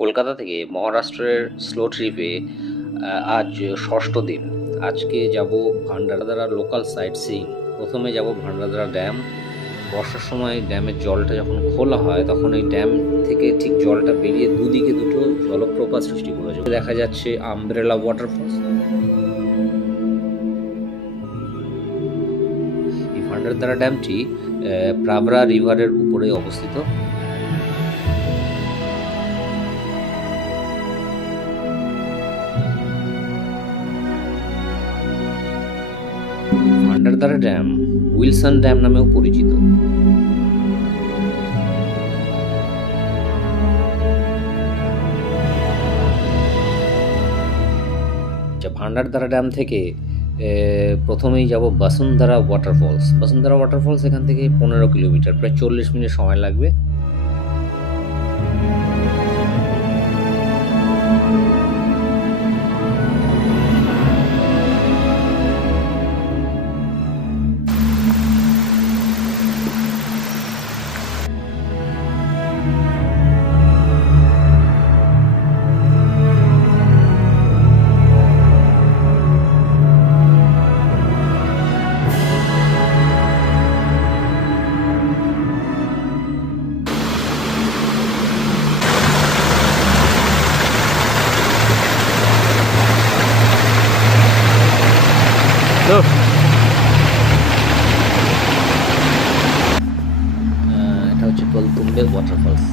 কলকাতা থেকে মহারাষ্ট্রের স্লো ট্রিপে আজ ষষ্ঠ দিন। আজকে যাব ভান্ডারদারা লোকাল সাইট সিইং। প্রথমে যাব ভান্ডারদারা ড্যাম। বর্ষার সময় ড্যামের জলটা যখন খোলা হয় তখন এই ড্যাম থেকে ঠিক জলটা বেরিয়ে দুদিকে দুটো জলপ্রপাত সৃষ্টি করেছে। দেখা যাচ্ছে আমব্রেলা ওয়াটারফলস। এই ভান্ডারদারা ড্যামটি প্রাবরা রিভারের উপরে অবস্থিত। ভান্ডারদারা ড্যাম উইলসন ড্যাম নামেও পরিচিত। ভান্ডারদারা ড্যাম থেকে প্রথমেই যাব বসুন্ধরা ওয়াটারফলস। বসুন্ধরা ওয়াটারফলস এখান থেকে 15 কিলোমিটার, প্রায় 40 মিনিট সময় লাগবে। এটা হচ্ছে কলতুম্বে ওয়াটারফলস।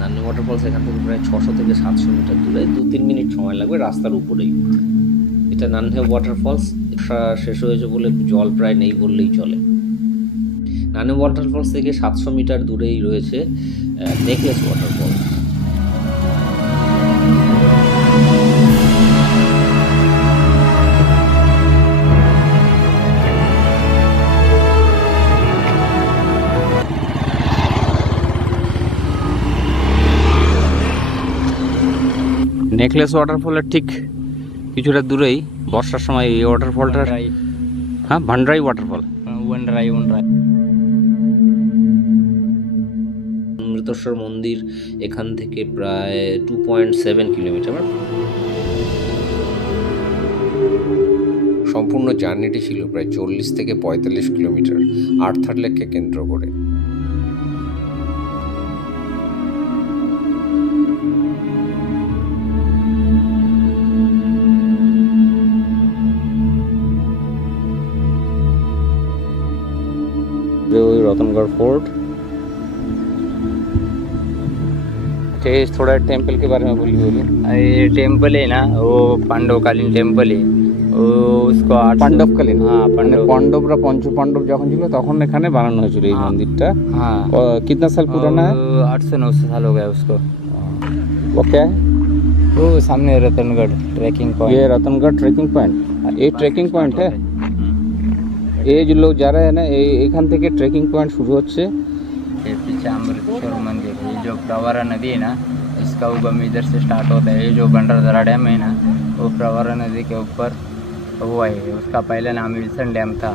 নান্নি ওয়াটারফলস এখান থেকে প্রায় 600 থেকে 700 মিটার দূরে, 2-3 মিনিট সময় লাগবে রাস্তার উপরেই। এটা নান্হে ওয়াটারফলস শেষ হয়েছে বলে জল প্রায় নেই বললেই চলে। নান্হে ওয়াটারফলস থেকে 700 মিটার দূরেই রয়েছে নেকলেস ওয়াটারফলস। নেকলেস ওয়াটারফলের ঠিক কিছুটা দূরেই বর্ষার সময় এই ওয়াটারফলটার ভান্ডারাই ওয়াটারফল। অমৃতেশ্বর মন্দির এখান থেকে প্রায় 2.7 কিলোমিটার। সম্পূর্ণ জার্নিটি ছিল প্রায় 40 থেকে 45 কিলোমিটার আর্থার লেককে কেন্দ্র করে। रतनगढ़ फोर्ट। थोड़ा टेम्पल के बारे में बोलिए। ये टेम्पल है ना, वो पांडवकालीन टेम्पल है। वो उसको পাণ্ডবকালীন, পাণ্ডবরা পঞ্চপাণ্ডব যখন ছিল তখন এখানে বানানো হয়েছিল এই মন্দিরটা। हाँ, कितना साल पुराना है? 800-900 साल हो गया उसको। वो क्या है? वो सामने रतनगढ़ ट्रैकिंग पॉइंट। ये रतनगढ़ ट्रेकिंग पॉइंट, ये ट्रेकिंग पॉइंट है। ये जो लोग जा रहे हैं ना, এখান থেকে ট্রেকিং পয়েন্ট শুরু হচ্ছে। ये पीछे अमृतसर मंदिर, ये जो प्रवरा नदी है ना, इसका उगम इधर से स्टार्ट होता है। ये जो भंडारदरा डैम है ना, वो प्रवरा नदी के ऊपर वो है। उसका पहले नाम विल्सन डैम था।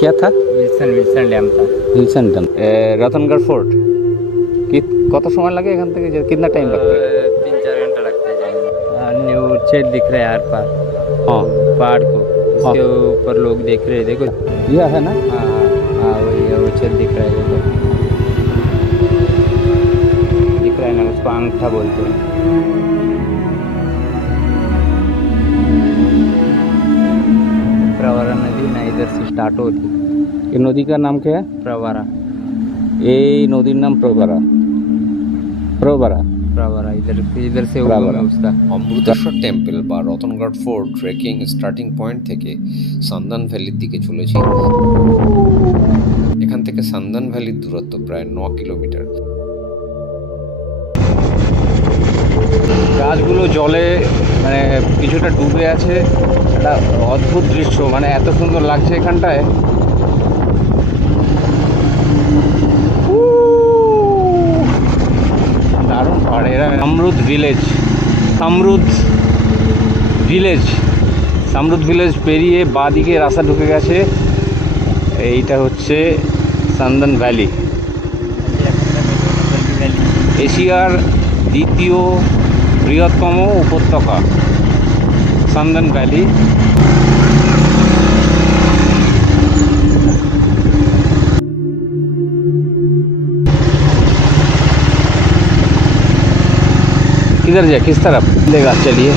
क्या था? विल्सन डैम था। Wilson dam. रतनगढ़ फोर्ट কত সময় লাগে এখান থেকে? कितना टाइम लगता है? 3-4 घंटा लगता है जाने में। वो छेद दिख रहा है यार पार, हाँ पहाड़ को, उसके ऊपर लोग देख रहे हैं। देखो ये है ना? हाँ हाँ, वही है, वो छेद दिख रहा है। देखो दिख रहा है ना, उसको अंगूठा बोलते हैं। प्रवरा नदी ना इधर से स्टार्ट होती। ये नदी का नाम क्या है? प्रवरा। এই নদীর নাম প্রবরা। প্রবরা प्रवरा इधर से उगम है उसका। অমৃতেশ্বর টেম্পল বা Ratangarh fort trekking starting point থেকে সন্দান ভ্যালির দিকে চলেছি। এখান থেকে সন্দান ভ্যালির দূরত্ব প্রায় 9 কিলোমিটার। গাছগুলো জলে মানে কিছুটা ডুবে আছে, একটা অদ্ভুত দৃশ্য, মানে এত সুন্দর লাগছে এখানটায়। দারুণ পাহাড়। এরা সামরুদ ভিলেজ পেরিয়ে বাঁ দিকে রাস্তা ঢুকে গেছে। এইটা হচ্ছে সন্দন ভ্যালি, এশিয়ার দ্বিতীয় বৃহত্তম উপত্যকা সন্দন ভ্যালি। किधर जाए, किस तरफ लेगा, चलिए।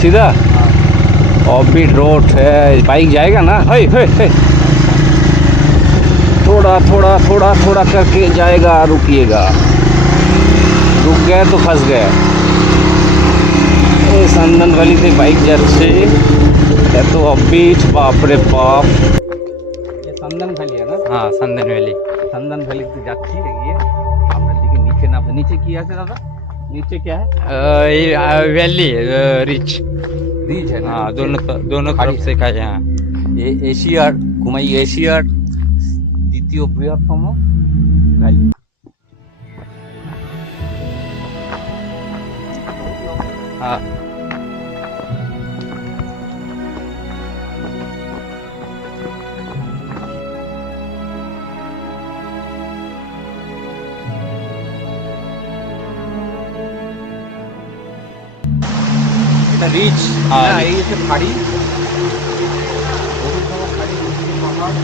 सीधा ऑफ बीट रोड है, बाइक जाएगा ना। हे थोड़ा थोड़ा थोड़ा थोड़ा करके जाएगा, रुकिएगा, रुक गए तो फंस गए। এই সন্দন ভ্যালিতে বাইক যাচ্ছে, এত অফবিট, বাপরে বাপ। সন্দন ভ্যালি না? हाँ संदन वैली। সন্দন ভ্যালিতে যাচ্ছি, এগিয়ে সামনের দিকে। নিচে নামবে, নিচে কি আছে দাদা? নিচে क्या है? Valley rich. रिच है ना? हाँ दोनों तरफ से खाए। हाँ এশিয়ার ঘুমাই, এশিয়ার দ্বিতীয় বৃহত্তম ভ্যালি। हाँ এটা রিচ। হ্যাঁ, হ্যাঁ, rich। এই হচ্ছে খাড়ি, অন্যতম খাড়ি হচ্ছে পাহাড়।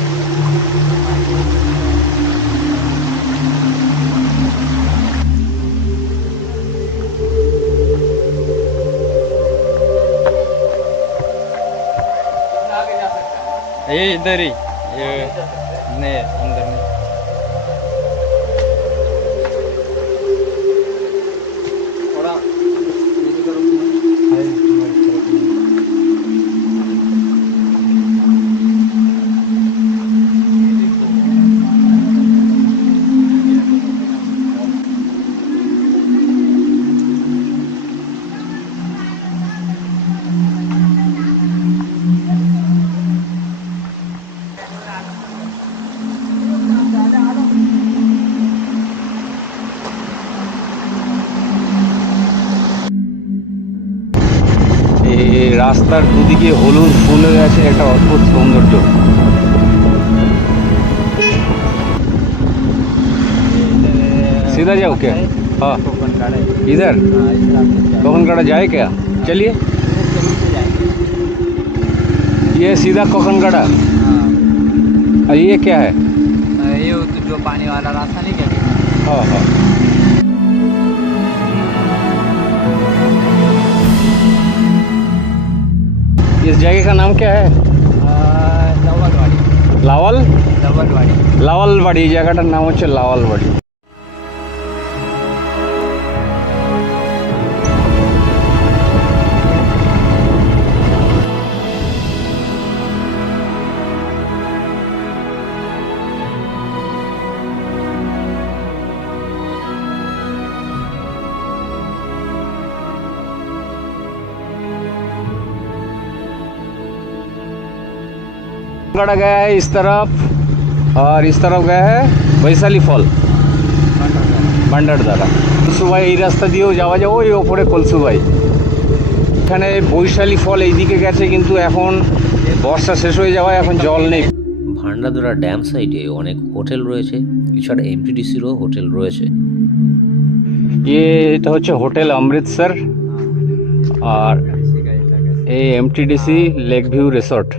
आगे जा सकता है। ये इधर ही, ये नहीं अंदर नहीं। थोड़ा नीचे करो। है, तुम्हारी तरफ नहीं। এই রাস্তার দুদিকে হলুদ ফুল গেছে, একটা অদ্ভুত সৌন্দর্য। सीधा जाओ क्या? हाँ कोकण काड़ा है। इधर हाँ इस रास्ते से जाए। कोकनकाड़ा जाए क्या? चलिए, जरूर से जाएंगे। ये सीधा कोकनकाड़ा। हाँ और ये क्या है? ये वो तो जो पानी वाला रास्ता नहीं क्या? हाँ हाँ। इस जगह का नाम क्या है? लवलवाड़ी। लावल लवलवाड़ी। লাওয়ালবাড়ি, এই জায়গাটার নাম হচ্ছে লাওয়ালবাড়ি। गड़ा गया है इस तरफ, और इस तरफ गया है वैशाली फल, ভান্ডারদারা। কলসুবাই এই রাস্তা দিয়েও যাওয়া যায়, ওই ওপরে কলসুবাই। এখানে বৈশালী ফল এইদিকে গেছে, কিন্তু এখন বর্ষা শেষ হয়ে যাওয়ায় এখন জল নেই। ভান্ডারদারা ড্যাম সাইডে অনেক হোটেল রয়েছে, এছাড়া এমটিডিসিরও হোটেল রয়েছে। এটা হচ্ছে হোটেল অমৃতসর, আর এই এমটিডিসি লেক ভিউ রিসর্ট।